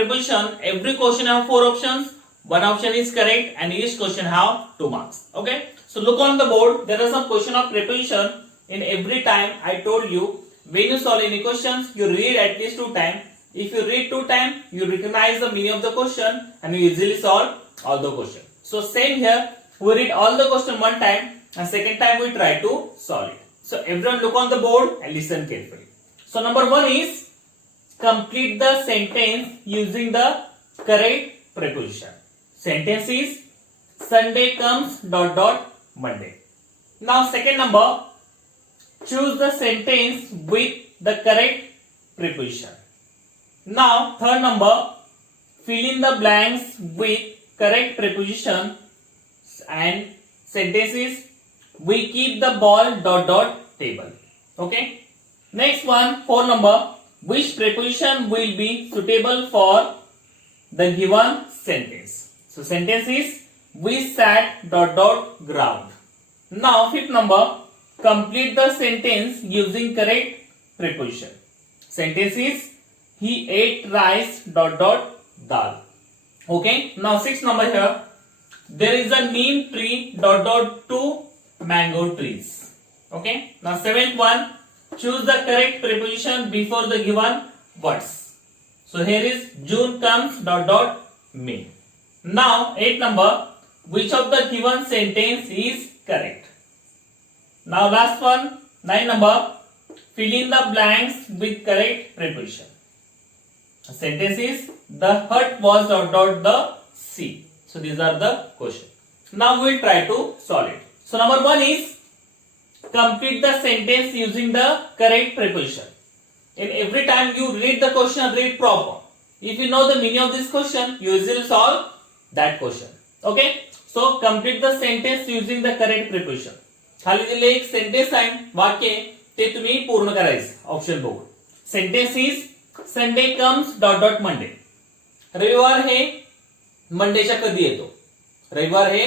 preposition, every question have 4 options. One option is correct and each question have 2 marks. Okay. So look on the board. There are some question of preposition. In every time I told you, when you solve any questions, you read at least 2 times. If you read 2 times, you recognize the meaning of the question and you easily solve all the question. So same here, we read all the question 1 time and second time we try to solve it. So everyone look on the board and listen carefully. So number 1 is complete the sentence using the correct preposition. Sentence is Sunday comes ... Monday. Now second number, choose the sentence with the correct preposition. Now third number, fill in the blanks with correct preposition and sentence is we keep the ball ... table. Okay. Next one, 4 number, which preposition will be suitable for the given sentence. So sentence is we sat ... ground. Now fifth number, complete the sentence using correct preposition. Sentence is he ate rice ... dal. Okay. Now sixth number here, there is a neem tree ... 2 mango trees. Okay. Now seventh one, choose the correct preposition before the given words. So here is June comes ... May. Now eighth number, which of the given sentence is correct? Now last one, 9 number, fill in the blanks with correct preposition. The sentence is the hut was ... the sea. So these are the questions. Now we will try to solve it. So number 1 is complete the sentence using the correct preposition. In every time you read the question, read proper. If you know the meaning of this question, you easily solve that question. Okay. So complete the sentence using the correct preposition. खाली दिले एक sentence आहे वाक्य ते तुम्ही पूर्ण करायचं option बघून. Sentence is Sunday comes ... Monday. रविवार हे मंडेच्या कधी येतो? रविवार हे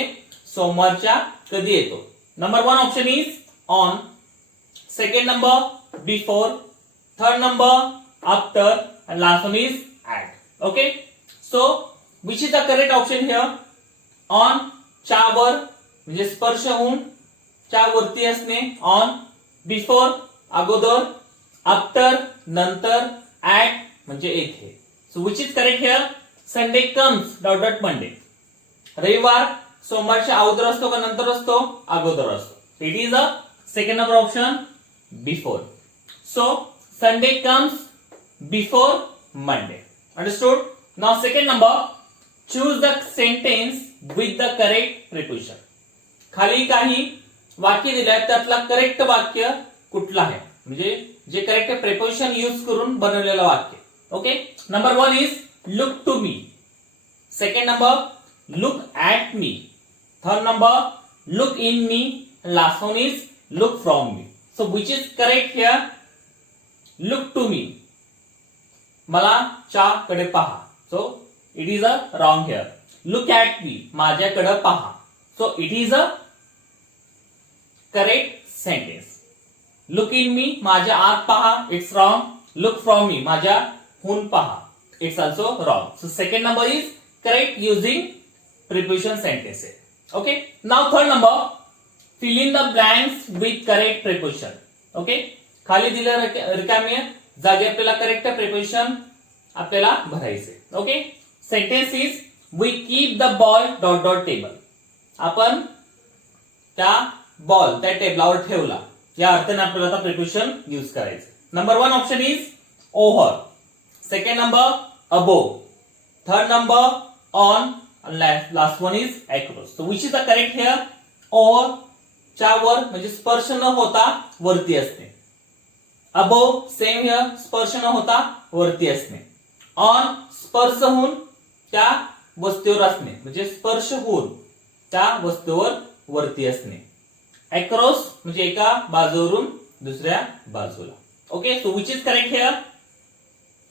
सोमवारच्या कधी येतो? Number 1 option is on. Second number before. Third number after and last one is at. Okay. So which is the correct option here? On च्यावर म्हणजे स्पर्श होऊन च्या वरती असणे ऑन. बिफोर अगोदर. आफ्टर नंतर. ऍट म्हणजे येथे. So which is correct here? Sunday comes ... Monday. रविवार सोमवारच्या अगोदर असतो का नंतर असतो? अगोदर असतो. It is a second number option before. So Sunday comes before Monday. Understood? Now second number, choose the sentence with the correct preposition. खाली काही वाक्य दिले त्यातला करेक्ट वाक्य कुठला आहे म्हणजे जे करेक्ट प्रिपोजिशन यूज करून बनवलेलं वाक्य. Okay. Number 1 is look to me. Second number look at me. Third number look in me. Last one is look from me. So which is correct here? Look to me. मला च्याकडे पहा. So it is a wrong here. Look at me. माझ्याकडे पहा. So it is a correct sentence. Look in me. माझ्या आत पहा. It's wrong. Look from me. माझ्याहून पहा. It's also wrong. So second number is correct using preposition sentences. Okay. Now third number, fill in the blanks with correct preposition. Okay. खाली दिलेल्या रिकाम्या जागी आपल्याला करेक्ट प्रिपोजिशन आपल्याला भरायचे. Okay. Sentence is we keep the ball ... table. आपण त्या ball त्या टेबलावर ठेवला या अर्थाने आपल्याला आता प्रिपोजिशन यूज करायचं. Number 1 option is over. Second number above. Third number on. Last one is across. So which is the correct here? Over च्यावर म्हणजे स्पर्श न होता वरती असणे. अबोव सेम हियर स्पर्श न होता वरती असणे. ऑन स्पर्श होऊन त्या वस्तूवर असणे म्हणजे स्पर्श होऊन त्या वस्तूवर वरती असणे. अक्रॉस म्हणजे एका बाजूवरून दुसऱ्या बाजूला. Okay. So which is correct here?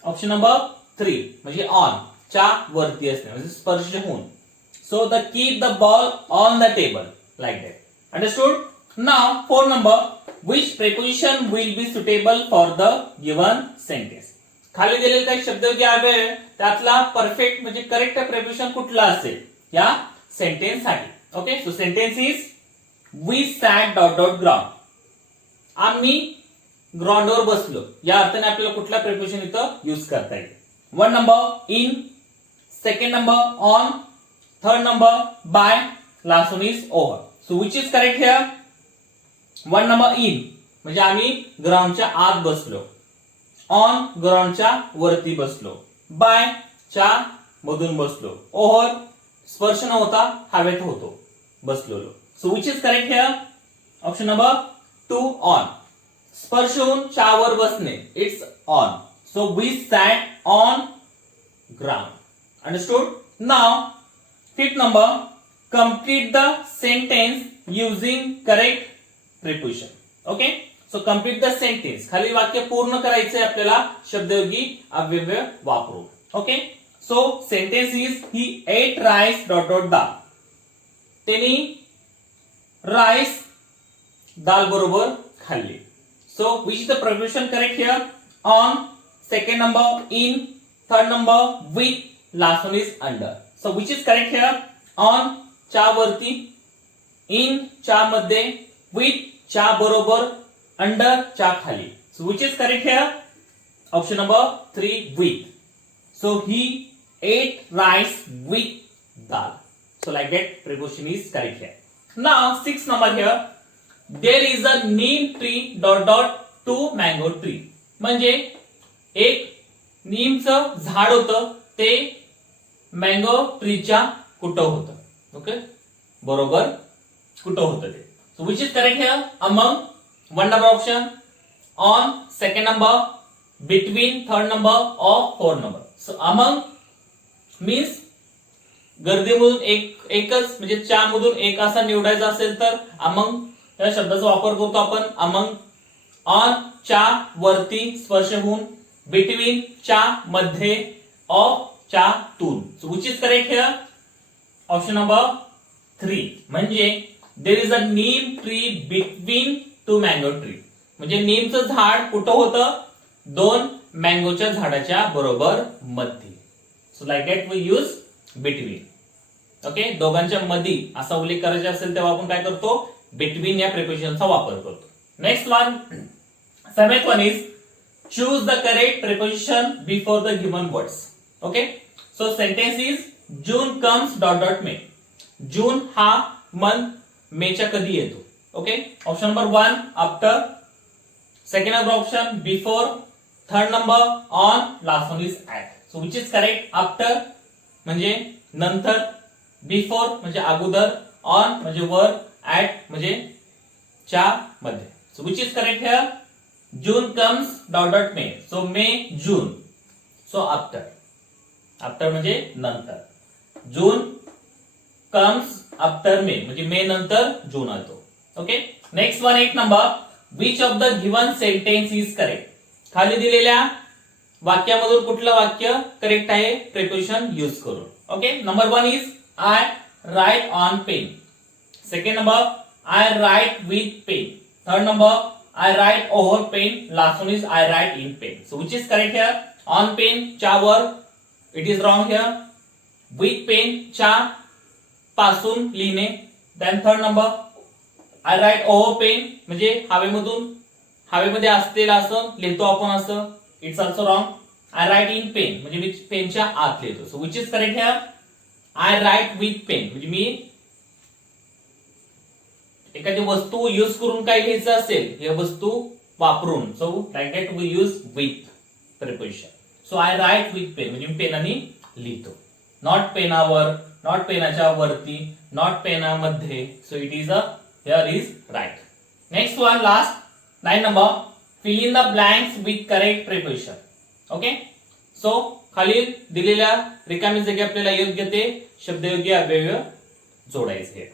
Option number 3 म्हणजे ऑन च्या वरती असणे म्हणजे स्पर्श होऊन. So the keep the ball on the table like that. Understood? Now 4 number, which preposition will be suitable for the given sentence? खाली दिलेले काही शब्दयोगी अव्यय त्यातला परफेक्ट म्हणजे करेक्ट प्रिपोजिशन कुठला असेल या सेंटेन्स साठी. Okay, so sentence is we sat dot dot ground. आम्ही ग्राउंडवर बसलो या अर्थाने आपल्याला कुठला प्रिपोजिशन इथं यूज करता येईल. 1 number in, second number on, third number by, last one is over. So which is correct here? 1 number in म्हणजे आम्ही ग्राउंडच्या आत बसलो, ऑन ग्राउंडच्या वरती बसलो, बाय च्या मधून बसलो, ओव्हर स्पर्श न होता हवेत होतो बसलेलो. So which is correct here? Option number 2 on. स्पर्श होऊन च्यावर बसणे, it's on. So we sat on ground. Understood? Now fifth number, complete the sentence using correct preposition. Okay, so complete the sentence. खाली वाक्य पूर्ण करायचे आपल्याला शब्दयोगी अव्यय वापरून. Okay, so sentence is he ate rice dot dot dal. त्यांनी rice दाल बरोबर खाल्ली. So which is the preposition correct here? On, second number in, third number with, last one is under. So which is correct here? On च्या वरती, in च्या मध्ये, with च्या बरोबर, अंडर च्या खाली. So which is correct here? Option number 3 with. So he ate rice with dal. So like that preposition is correct here. Now 6 number here. There is a neem tree dot dot to mango tree. म्हणजे एक नीमचं झाड होतं ते mango ट्रीच्या कुठं होतं. Okay, बरोबर कुठं होतं ते. So which is correct here? Among, 1 number option, on, second number, between, third number, of, fourth number. So among means गर्दीमधून एकच म्हणजे च्या मधून एक असा निवडायचा असेल तर अमंग या शब्दाचा वापर करतो आपण. अमंग, ऑन च्या वरती स्पर्श होऊन, बिटवीन च्या मध्ये, ऑफ च्या तून. So which is correct here? Option number 3 म्हणजे there is a neem tree between 2 mango tree. म्हणजे नीमचं झाड कुठं होतं? 2 मँगोच्या झाडाच्या बरोबर मध्ये. So like that we use between. Okay, दोघांच्या मध्ये असा उल्लेख करायचा असेल तेव्हा आपण काय करतो? बिटवीन या प्रिपोजिशनचा वापर करतो. Next one, 7th one is choose the correct preposition before the given words. Okay, so sentence is June comes dot dot May. जून हा मंथ मेच्या कधी येतो. Okay, option number 1 after, second number option before, third number on, last one is at. So which is correct? After म्हणजे नंतर, before म्हणजे अगोदर, on म्हणजे वर, at म्हणजे च्या मध्ये. So which is correct here? June comes dot dot may. So may June. So after. After म्हणजे नंतर. जून कम्स आफ्टर मे म्हणजे मे नंतर जून येतो. Okay, next one 8 number, which of the given sentence is correct. खाली दिलेल्या वाक्यामधून कुठलं वाक्य करेक्ट आहे प्रिपोजिशन यूज करून. Okay, number 1 is I write on pen. Second number I write with pen. Third number I write over pen. Last one is I write in pen. So which is correct here? On pen च्या वर, it is wrong here. With pen च्या पासून लिहिणे. Then third number I write over pen म्हणजे हवेमधून, हवेमध्ये असलेलं असं लिहितो आपण असं, it's also wrong. I write in pen म्हणजे मी पेनच्या आत लिहितो. So which is correct here? I write with pen म्हणजे मी एखादी वस्तू यूज करून काय लिहायचं असेल हे वस्तू वापरून. So like that we use with preposition. So I write with pen म्हणजे मी पेनाने लिहितो. नॉट पेनावर, नॉट पेनाच्या वरती, नॉट पेनामध्ये. So it is a here is right. Next one last 9 number, fill in the blanks with correct preposition. Okay, so खाली दिलेल्या रिकामी जागी आपल्याला योग्य ते शब्दयोगी अव्यय जोडायचे.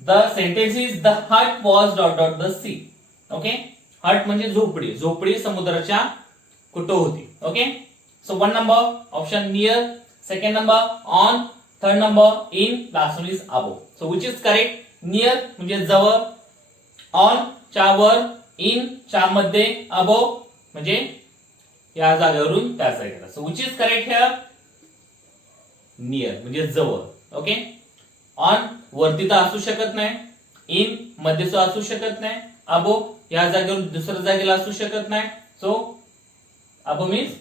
The sentence is the hut was dot dot the sea. Okay, hut म्हणजे झोपडी. झोपडी समुद्राच्या कुठं होती. Okay, so 1 number option near, second number on, third number in, last one is above. So which is correct? Near म्हणजे जवळ, on च्या वर, इन च्या मध्ये, अबोव म्हणजे या जागेवरून त्या जागेला. So which is correct here? Near म्हणजे जवळ. ओके. ऑन वरती तर असू शकत नाही, इन मध्ये तो असू शकत नाही, अबो या जागेवरून दुसऱ्या जागेला असू शकत नाही. सो अबो मीन्स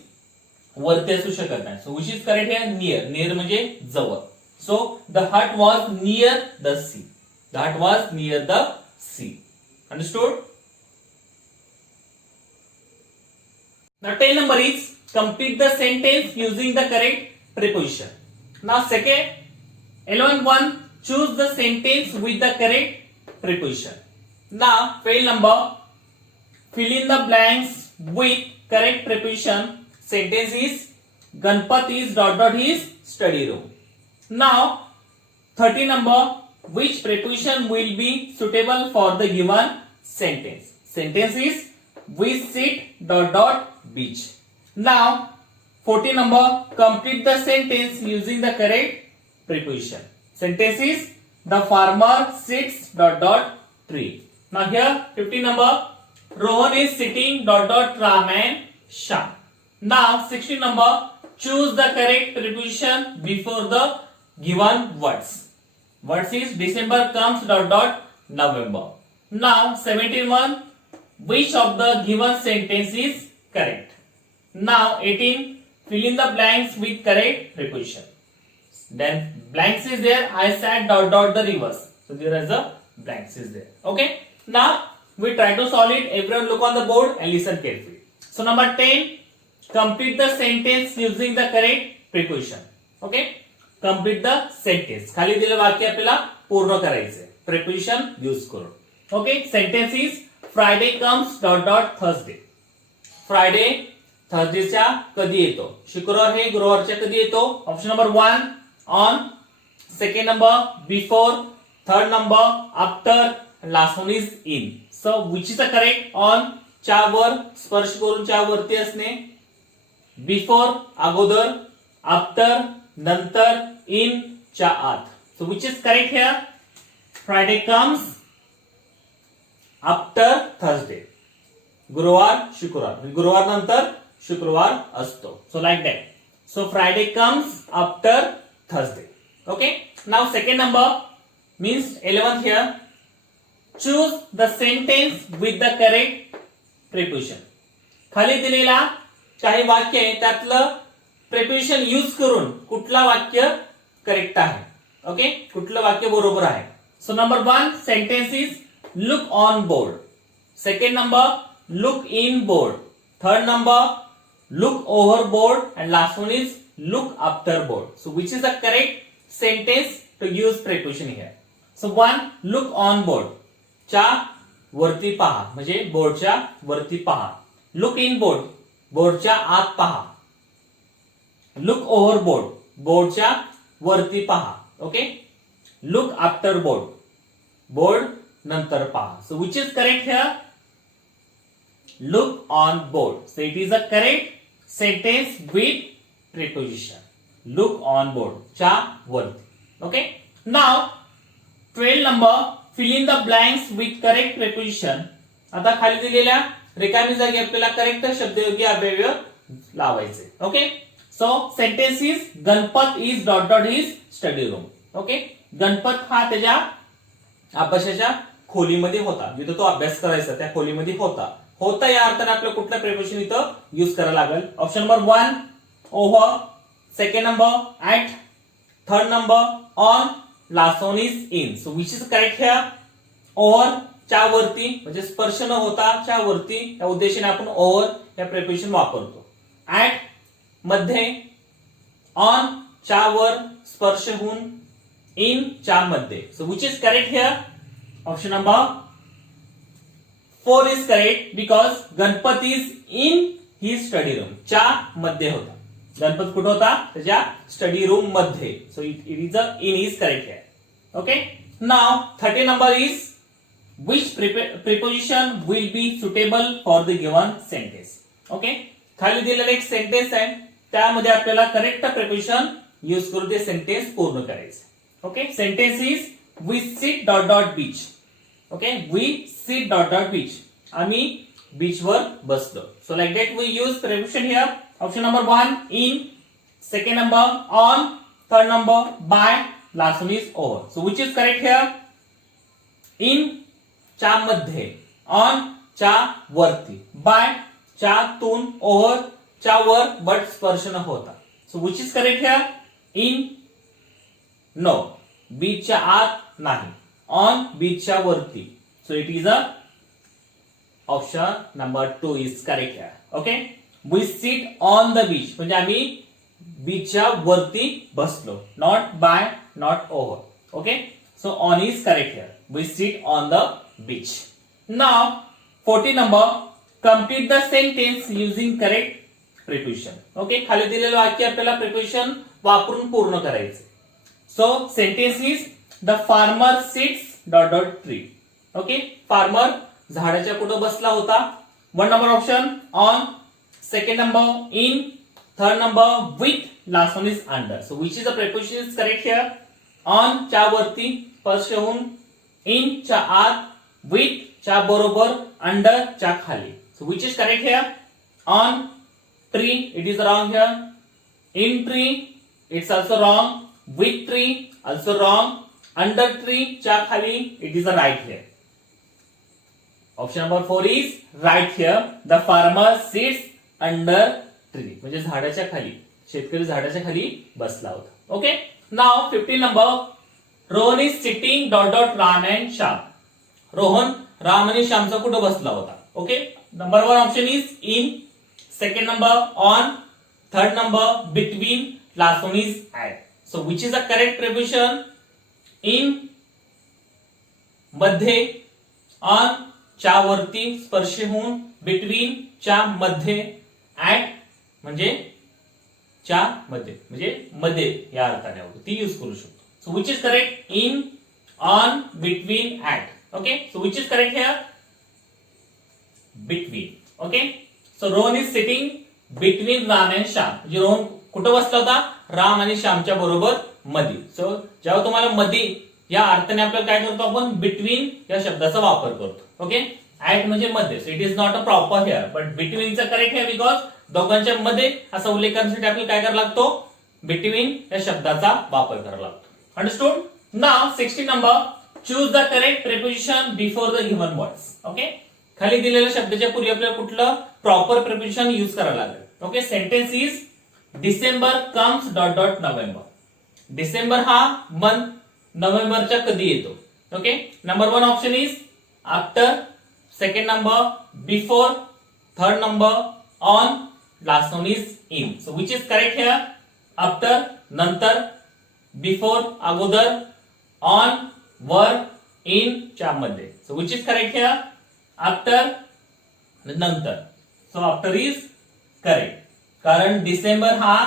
वरती असू शकत नाही. So which is correct here? Near. Near म्हणजे जवळ. So the hut was near the sea. The hut was near the sea. Understood? Now 10 number is complete the sentence using the correct preposition. Now second, 11.1 choose the sentence with the correct preposition. Now fail number fill in the blanks with correct preposition. Sentence is Ganpat is dot dot his study room. Now 30 number which preposition will be suitable for the given sentence. Sentence is we sit dot dot beach. Now 40 number complete the sentence using the correct preposition. Sentence is the farmer sits dot dot tree. Now here 50 number Rohan is sitting dot dot Ram and Sham. Now 60 number choose the correct preposition before the given words. Words is December comes dot dot November. Now 71 which of the given sentence is correct? Now 18 fill in the blanks with correct preposition. Then blanks is there. I sat dot dot the reverse. So there is a blanks is there. Okay. Now we try to solve it. Everyone look on the board and listen carefully. So number 10 complete the sentence using the correct preposition. Okay. Complete the sentence. खाली दिलेलं वाक्य आपल्याला पूर्ण करायचंय preposition use करून. Okay. Sentence is Friday comes dot dot Thursday. Friday थर्सडेच्या कधी येतो? शुक्रवार हे गुरुवारच्या कधी येतो? Option number 1 on, second number before, third number after, last one is in. So which is the correct? On च्या वर स्पर्श करून च्या वरती असणे, बिफोर अगोदर, आफ्टर नंतर, इन च्या आत. So which is correct here? Friday comes after Thursday. गुरुवार शुक्रवार, गुरुवार नंतर शुक्रवार असतो. So like that. So Friday comes after Thursday. Okay. Now second number means 11th here choose the sentence with the correct preposition. खाली दिलेला काही वाक्य आहे त्यातलं प्रिपोजिशन यूज करून कुठला वाक्य करेक्ट आहे. ओके. कुठलं वाक्य बरोबर आहे. So number 1 sentence is look on board. Second number look in board. Third number look over board, and last one is look after board. So which is the correct sentence to use preposition here? So 1 look on board. च्या वरती पहा म्हणजे बोर्डच्या वरती पहा. Look in board बोर्डच्या आत पहा. Look over board बोर्डच्या वरती पहा. Okay. Look after board board नंतर पहा. So which is correct here? Look on board. So it is a correct sentence with preposition. Look on board च्या वरती. Okay. Now 12 number fill in the blanks with correct preposition. आता खाली दिलेल्या रिकामी जागी आपल्याला करेक्ट शब्दयोगी अव्यय लावायचे. Okay. So sentence is Ganpat is dot dot is study room. Okay. Ganpat हा त्याच्या अभ्यासाच्या खोलीमध्ये होता, जिथे तो अभ्यास करायचा त्या खोलीमध्ये होता या अर्थाने आपल्याला कुठलं प्रिपोजिशन इथं यूज करायला लागेल? Option number 1 over, second number at, third number on, last one is in. So which is correct here? Over च्या वरती म्हणजे स्पर्श न होता च्या वरती, या उद्देशाने आपण ओव्हर या प्रिपोजिशन वापरतो. ऍट मध्ये, ऑन च्या वर स्पर्श होऊन, इन च्या मध्ये. So which is correct here? Option number 4 is correct because Ganpat is in his study room. च्या मध्ये होता. गणपत कुठे होता? त्याच्या स्टडी रूम मध्ये. So it is a in is correct here. Okay. Now 30 number is which preposition will be suitable for the given sentence. Okay. खाली दिलेलं एक सेंटेन्स आहे त्यामध्ये आपल्याला करेक्ट प्रिपोजिशन यूज करून ते सेंटेन्स पूर्ण करायचं. Okay. Sentence is we sit dot dot beach. Okay. we sit dot dot beach. आम्ही बीच वर बसलो. So like that we use preposition here. Option number 1 in, second number on, third number by, last one is over. So which is correct here? In च्या मध्ये, on च्या वरती, bye च्या तून, over च्या वर बट स्पर्श न होता. So which is correct here? In no, बीचच्या आत नाही, ऑन बीचच्या वरती. So it is a option number 2 is correct here. Okay, we sit on the beach म्हणजे आम्ही बीचच्या वरती बसलो. Not by, not over. Okay, so on is correct here. We sit on the beach. Now 40 number, complete the sentence using correct preposition. Okay, खाली दिलेलं वाक्य आपल्याला preposition वापरून पूर्ण करायचं. So sentence is the farmer sits dot dot tree. Okay, farmer झाडाच्या कुठं बसला होता. 1 number option on, second number in, third number with, last one is under. So which is the preposition is correct here? On च्या वरती स्पर्श होऊन, in च्या आत, विथ च्या बरोबर, अंडर च्या खाली. So which is correct here? On tree, it is wrong here. In tree, it's also wrong. With tree, also wrong. Under tree च्या खाली, it is a right here. Option number 4 is right here. The farmer sits under tree म्हणजे झाडाच्या खाली, शेतकरी झाडाच्या खाली बसला होता. Okay, now 15 number, Rohan is sitting dot dot Ram and Shyam. Rohan, Ram आणि श्यामचा कुठं बसला होता. Okay, number 1 option is in, second number on, third number between, last one is at. So which is the correct preposition? In मध्ये, ऑन च्या वरती स्पर्श होऊन, बिटवीन च्या मध्ये, ऍट म्हणजे च्या मध्ये म्हणजे मध्ये या अर्थाने ती यूज करू शकतो. So which is correct? In, on, between, at. Okay, so which is correct here? Between. Okay, so Rohan is sitting between Ram and Shyam म्हणजे रोहन कुठं बसला होता? राम आणि श्यामच्या बरोबर मध्ये. सो जेव्हा तुम्हाला मध्ये या अर्थाने आपल्याला काय करतो आपण? बिटवीन या शब्दाचा वापर करतो. ओके, ऍट म्हणजे मध्ये. So it is not a proper here but बिटवीनचा करेक्ट आहे बिकॉज दोघांच्या मध्ये असा उल्लेख करण्यासाठी आपल्याला काय करायला लागतो? बिटवीन या शब्दाचा वापर करावा लागतो. Understood? Now 16 number, choose the correct preposition before the given words. Okay, खाली दिलेल्या शब्दाच्या पूर्वी आपल्याला कुठलं प्रॉपर प्रिपोजिशन यूज करायला लागेल. Okay, sentence is December comes dot dot November. December हा मंथ नोव्हेंबरच्या कधी येतो. Okay, number 1 option is after, second number before, third number on, last one is in. So which is correct here? After नंतर, before अगोदर, on वर, in च्या मध्ये. So which is correct here? After नंतर. So after is correct कारण डिसेंबर हा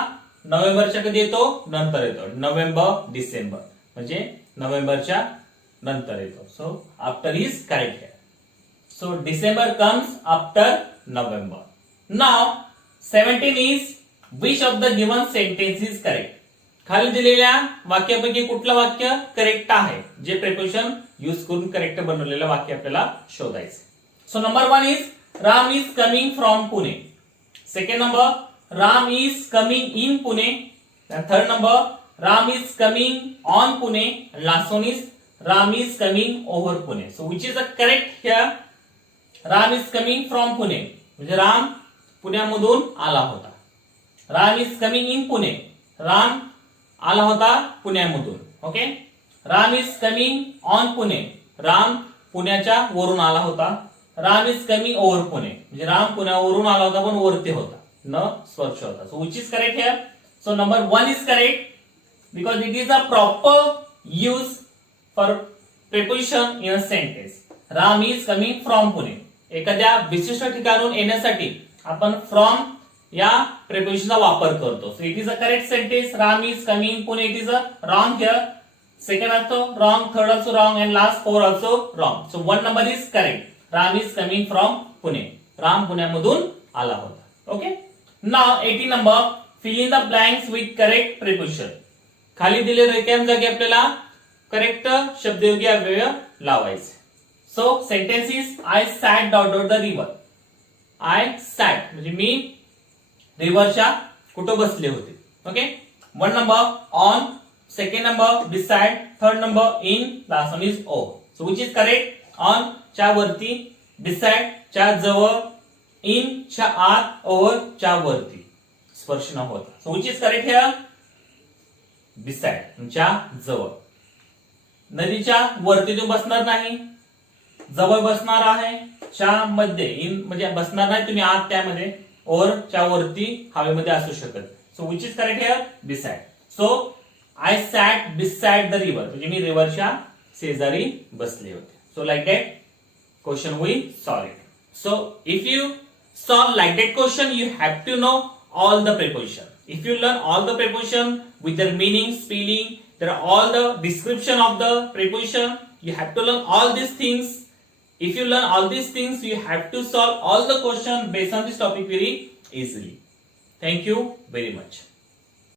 नोव्हेंबरच्या कधी येतो? नंतर येतो. नोव्हेंबर डिसेंबर म्हणजे नोव्हेंबरच्या नंतर येतो. So after is correct here. So December comes after November. Now 17 is which of the given sentence is correct. खाली दिलेल्या वाक्यापैकी कुठलं वाक्य करेक्ट आहे? जे प्रिपोजिशन यूज करून करेक्ट बनवलेलं वाक्य आपल्याला शोधायचं. So number 1 is Ram is coming from Pune. Second number, Ram is coming in Pune. Third number, Ram is coming on Pune. Last one is Ram is coming over Pune. So which is the correct here? Ram is coming from Pune म्हणजे राम पुण्यामधून आला होता. Ram is coming in Pune, Ram आला होता पुण्यामधून. Okay, Ram is coming on Pune, Ram पुण्याच्या वरून आला होता. Ram is coming over Pune म्हणजे राम पुण्यावरून आला होता पण वरती होता, न स्पर्श होता. So which is correct here? So number 1 is correct because it is a proper use for preposition in a sentence. Ram is coming from Pune. एखाद्या विशिष्ट ठिकाणून येण्यासाठी आपण फ्रॉम या प्रिपोजिशनचा वापर करतो. So it is a correct sentence. Ram is coming Pune. It is a wrong here. Second also wrong, third also wrong and last 4 also wrong. So 1 number is correct. Ram is coming from Pune. Ram पुण्यामधून आला होता. Okay, now 18 number, fill in the blanks with correct preposition. खाली दिलेल्या रिकाम्या जागी आपल्याला correct शब्दयोगी अव्यय लावायचे. So sentence is I sat dot dot the river. I सॅट म्हणजे मी रिव्हरच्या कुठं बसले होते. Okay, 1 number on, second number beside, third number in, last one is over. So which is correct? On च्या वरती, बिसाइड च्या जवळ, इन च्या आत, ओव्हर च्या वरती स्पर्श न होता. So which is correct here? Beside च्या जवळ. नदीच्या वरती तुम्ही बसणार नाही, जवळ बसणार आहे, च्या मध्ये, इन म्हणजे बसणार नाही तुम्ही आत त्यामध्ये, ओव्हर च्या वरती हवेमध्ये असू शकत. So which is correct here? Beside. So I sat beside the river म्हणजे मी रिव्हरच्या शेजारी बसले होते. So like that question we solve it. So if you solve like that question, you have to know all the preposition. If you learn all the preposition with their meaning, spelling, there are all the description of the preposition. You have to learn all these things. If you learn all these things, you have to solve all the question based on this topic very easily. Thank you very much.